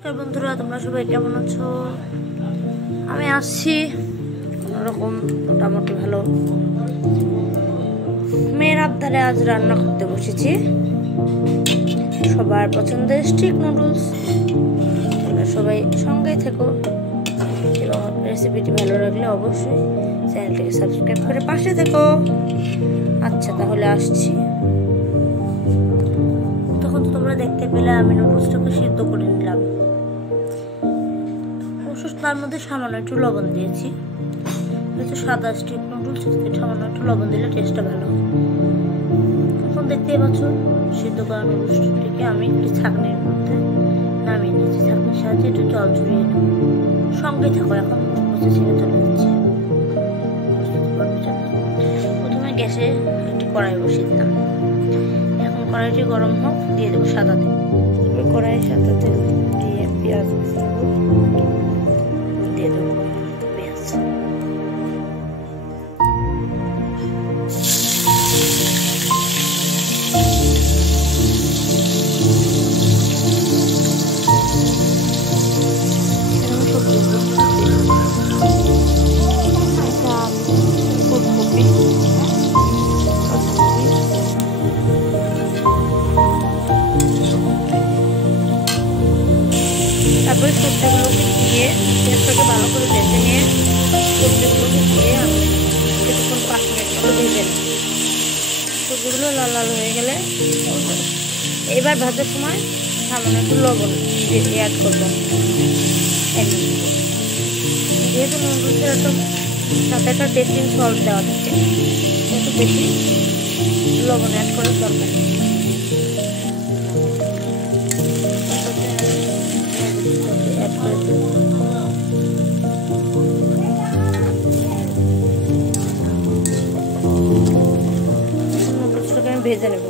নমস্কার বন্ধুরা, তোমরা সবাই কেমন আছো? আমি আসছি কোনোরকম মোটামুটি ভালো। মেয়ের আবদারে আজ রান্না করতে বসেছি সবার পছন্দের স্টিক নুডলস। তোমরা সবাই সঙ্গেই থেকো এবং রেসিপিটি ভালো লাগলে অবশ্যই চ্যানেলটিকে সাবস্ক্রাইব করে পাশে থেকো। আচ্ছা, তাহলে আসছি। তখন তো তোমরা দেখতে পেলে আমি নুডলসটাকে সিদ্ধ করে নিলাম। তার মধ্যে সামান্য একটু লবণ দিয়েছি, যেহেতু সাদা স্টিক নুডলস, সামান্য একটু লবণ দিলে টেস্টটা ভালো হয়। এখন দেখতেই পাচ্ছ সিদ্ধ করা নুডলসটিকে আমি একটু ছাঁকনির মধ্যে নামিয়ে নিয়েছি। ছাঁকনির সাহায্যে একটু জল ঝরিয়ে নেব। সঙ্গে থাকো, এখন প্রসেসিংয়ে চলে যাচ্ছি। প্রথমে গ্যাসে একটি কড়াই বসিয়ে দিলাম। এখন কড়াইটি গরম হোক, দিয়ে দেবো সাদা তেল। কড়াইয়ের সাদা তেল দিয়ে পেঁয়াজ দিয়ে দেবো পেঁয়াজ। ফুলকপি, তারপরে সবজিগুলোকে দিয়ে পেঁয়াজটাকে ভালো করে ভেজে নিয়ে সবজিগুলোকে দিয়ে আমি কিছুক্ষণ 5 মিনিট মতো ভেজে নিই। সবজিগুলো লাল লাল হয়ে গেলে এবার ভাজার সময় সামান্য একটু লবণ অ্যাড করবো। যেহেতু নুডলসের সাথে একটা টেস্টিং সল্ট দেওয়া থাকে, একটু বেশি লবণ অ্যাড করে দরকার। অ্যাড করে নুডলসটাকে আমি ভেজে নেব।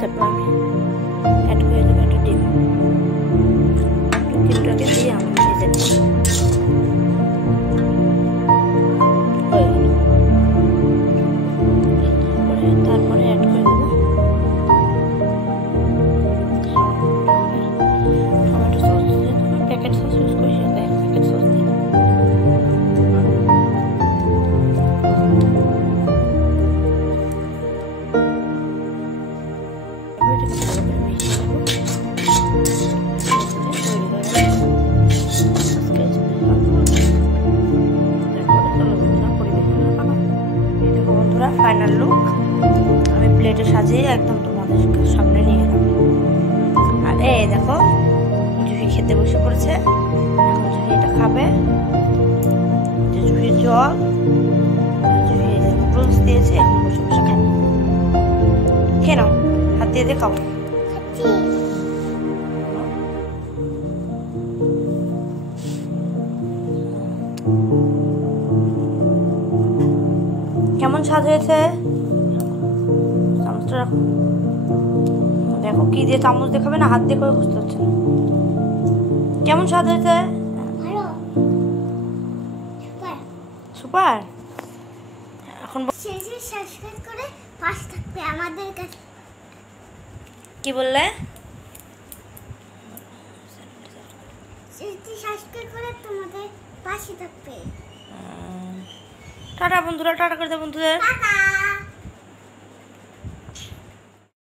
তারপর আমি অ্যাড করে দেবো একটা ডিম। ডিমটাকে দিয়ে আমি ভেজে নেব। তারপরে অ্যাড করে দেবো tomato sauce. Packet sauce use করি, সাথে প্যাকেট সস দিই। ফাইনাল লুক আমি প্লেটে সাজিয়ে একদম তোমাদের সামনে নিয়ে এলাম। আর এই দেখো, জুহি খেতে বসে পড়েছে। এখন জুহি এটা খাবে। জুহির জল, জুহি নুডলস দিয়েছে, এখন বসে বসে খাবে। খেয়ে নাও, হাত দিয়ে খাও। কেমন স্বাদ হয়েছে? চামচটা রাখো। দেখো কি দিয়ে, চামচ দেখাবে না হাত দিয়ে করে বুঝতে হচ্ছে না। কেমন স্বাদ হয়েছে? সুপার। এখন সাবস্ক্রাইব করে পাশে থাকবে আমাদের কাছে। কি বললে? সাবস্ক্রাইব করে তোমাদের পাশে থাকবে। টাটা বন্ধুরা, টাটা করে দাও বন্ধুদের। টাটা।